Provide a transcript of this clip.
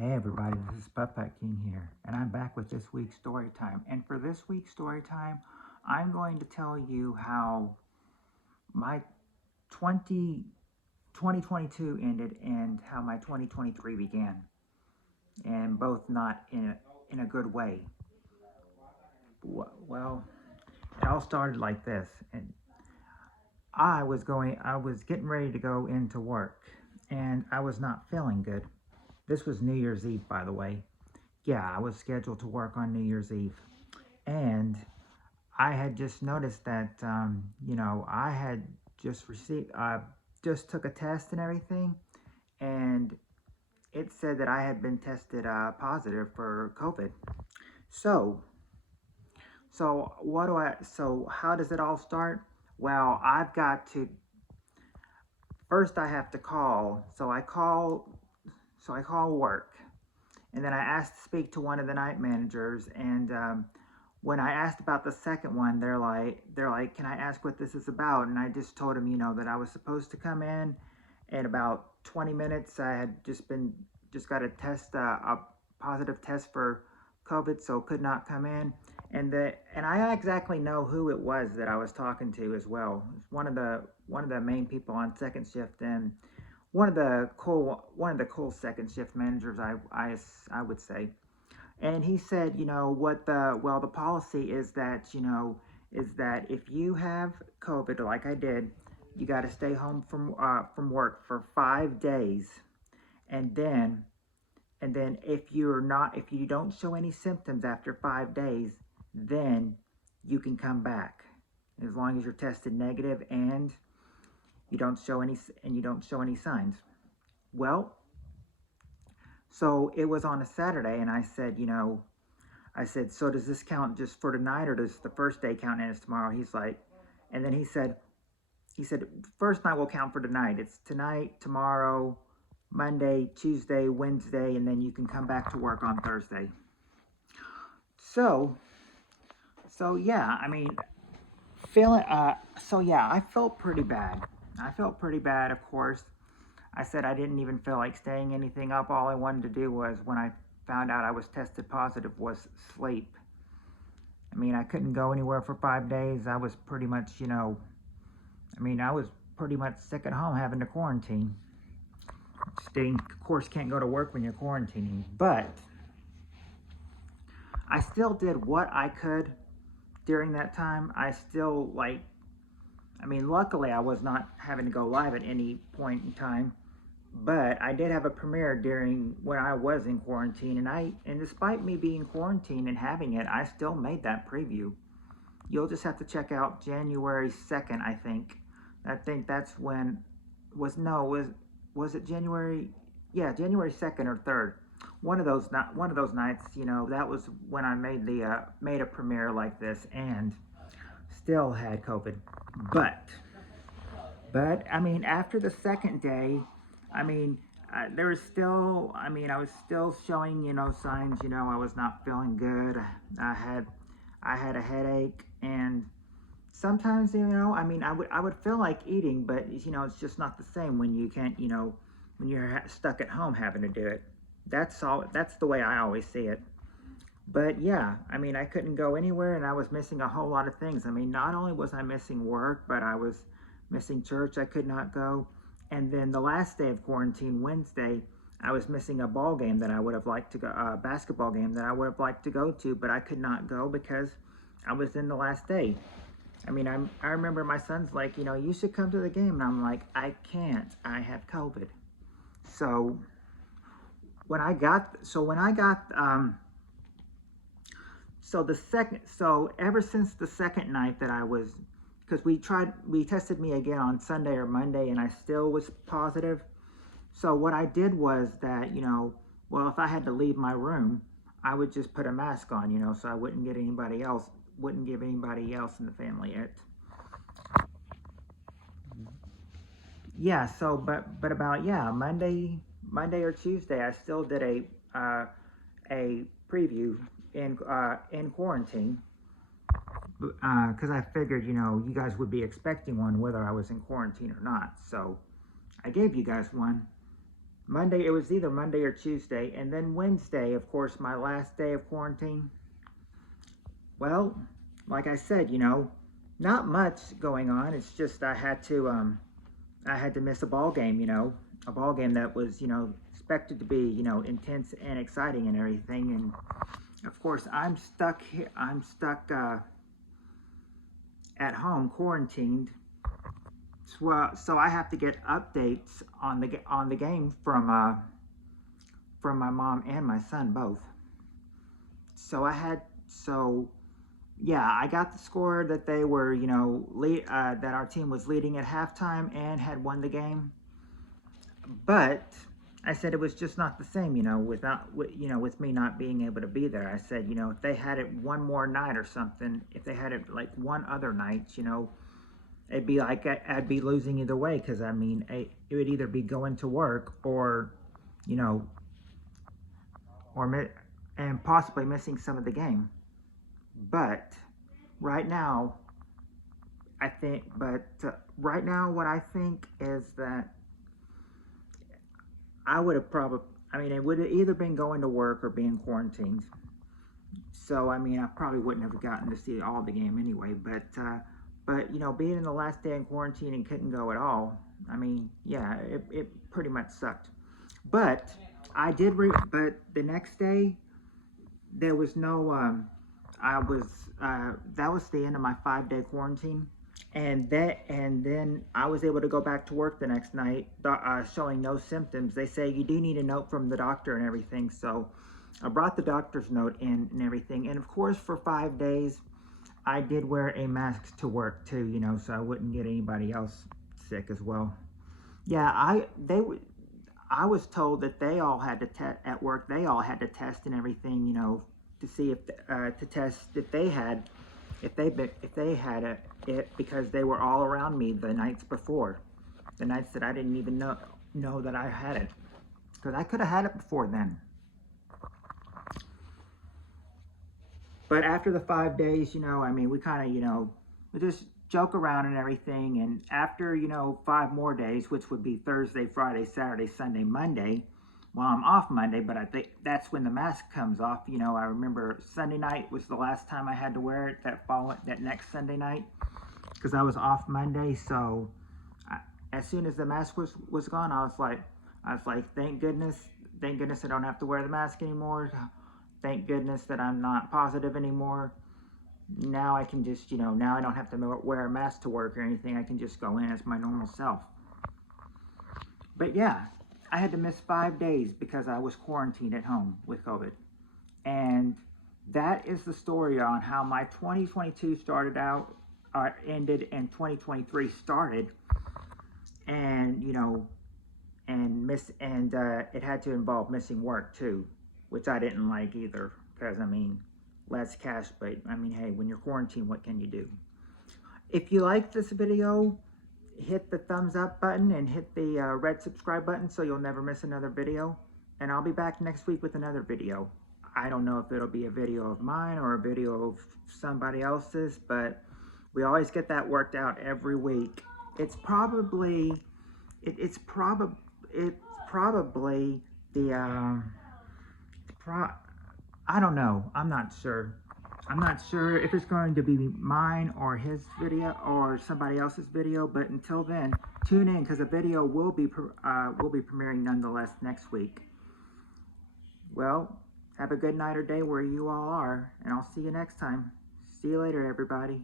Hey everybody, this is Puppet King here, and I'm back with this week's story time. And for this week's story time, I'm going to tell you how my 20 2022 ended and how my 2023 began, and both not in a good way. Well, it all started like this, and I was getting ready to go into work, and I was not feeling good. This was New Year's Eve, by the way. Yeah, I was scheduled to work on New Year's Eve. And I had just noticed that, I had just took a test and everything, and it said that I had been tested positive for COVID. So, so how does it all start? Well, I've got to, first I have to call. So I call work, and then I asked to speak to one of the night managers, and when I asked about the second one, they're like, can I ask what this is about? And I just told them, that I was supposed to come in about 20 minutes. I had just got a test, a positive test for COVID, so could not come in. And I exactly know who it was that I was talking to as well. It's one of the main people on second shift, and one of the cool second shift managers, I would say. And he said, the policy is that, if you have COVID, like I did, you got to stay home from work for 5 days, and then if you don't show any symptoms after 5 days, then you can come back, as long as you're tested negative and you don't show any signs. Well, so it was on a Saturday, and I said, so does this count just for tonight, or does the first day count as tomorrow? He's like, and then he said, first night will count for tonight. It's tonight, tomorrow, Monday, Tuesday, Wednesday, and then you can come back to work on Thursday. So, so yeah, I mean, I felt pretty bad. I felt pretty bad, of course. I said I didn't even feel like staying anything up. All I wanted to do was, when I found out I was tested positive, was sleep. I mean, I couldn't go anywhere for 5 days. I was pretty much, I was pretty much sick at home having to quarantine. Of course, can't go to work when you're quarantining, but I still did what I could during that time. Luckily, I was not having to go live at any point in time. But I did have a premiere during when I was in quarantine, and despite me being quarantined and having it, I still made that preview. You'll just have to check out January 2nd, I think. I think that's when was it January? Yeah, January 2nd or 3rd. One of those nights, that was when I made a premiere like this, and still had COVID. But after the second day, I mean, there was still, I was still showing, signs. I was not feeling good. I had, I had a headache, and sometimes, I would feel like eating, but it's just not the same when you can't, when you're stuck at home having to do it. That's all. That's the way I always see it. But yeah, I couldn't go anywhere, and I was missing a whole lot of things. Not only was I missing work, but I was missing church. I could not go. And then the last day of quarantine, Wednesday, I was missing a ball game that I would have liked to go, a basketball game that I would have liked to go to, but I could not go because I was in the last day. I remember my son's like, you should come to the game. And I'm like, I can't. I have COVID. So when I got, so ever since the second night that I was, because we tested me again on Sunday or Monday, and I still was positive. So what I did was that, if I had to leave my room, I would just put a mask on, so I wouldn't give anybody else in the family it. Yeah. So, but about, yeah, Monday or Tuesday, I still did a preview in quarantine, because I figured, you guys would be expecting one whether I was in quarantine or not. So I gave you guys one. Monday, it was either Monday or Tuesday, and then Wednesday, of course, my last day of quarantine. Well, like I said, not much going on. It's just I had to miss a ball game, a ball game that was, expected to be, intense and exciting and everything. And of course, I'm stuck here. I'm stuck at home, quarantined. So I have to get updates on the game from my mom and my son both. So I had so yeah, I got the score that they were, that our team was leading at halftime and had won the game. But I said it was just not the same, with me not being able to be there. I said, if they had it one more night or something, if they had it like one other night, it'd be like I'd be losing either way. Because I mean, it would either be going to work or, you know, and possibly missing some of the game. But right now, right now, what I think is that I would have probably, I mean, it would have either been going to work or being quarantined. So, I mean, I probably wouldn't have gotten to see all the game anyway. But being in the last day in quarantine and couldn't go at all, I mean, yeah, it pretty much sucked. But but the next day, there was no, that was the end of my 5 day quarantine. And then I was able to go back to work the next night, showing no symptoms. They say you do need a note from the doctor and everything, so I brought the doctor's note in and everything. And of course, for 5 days, I did wear a mask to work too, so I wouldn't get anybody else sick as well. Yeah, I was told that they all had to test at work. They all had to test and everything, to see if to test if they had it, because they were all around me the nights before, the nights that I didn't even know that I had it, because I could have had it before then. But after the 5 days, I mean, we kind of, we just joke around and everything. And after, 5 more days, which would be Thursday, Friday, Saturday, Sunday, Monday, well, I'm off Monday, but I think that's when the mask comes off. I remember Sunday night was the last time I had to wear it, that next Sunday night, because I was off Monday. So as soon as the mask was gone, I was like, thank goodness I don't have to wear the mask anymore. Thank goodness that I'm not positive anymore. Now I can just, now I don't have to wear a mask to work or anything. I can just go in as my normal self. But yeah, I had to miss 5 days because I was quarantined at home with COVID. And that is the story on how my 2022 started out, ended, and 2023 started. And, it had to involve missing work too, which I didn't like either, because I mean, less cash, but I mean, hey, when you're quarantined, what can you do? If you like this video, hit the thumbs up button and hit the red subscribe button so you'll never miss another video. And I'll be back next week with another video. I don't know if it'll be a video of mine or a video of somebody else's, but we always get that worked out every week. It's probably the I don't know. I'm not sure. I'm not sure if it's going to be mine or his video or somebody else's video. But until then, tune in, because a video will be premiering nonetheless next week. Well, have a good night or day where you all are, and I'll see you next time. See you later, everybody.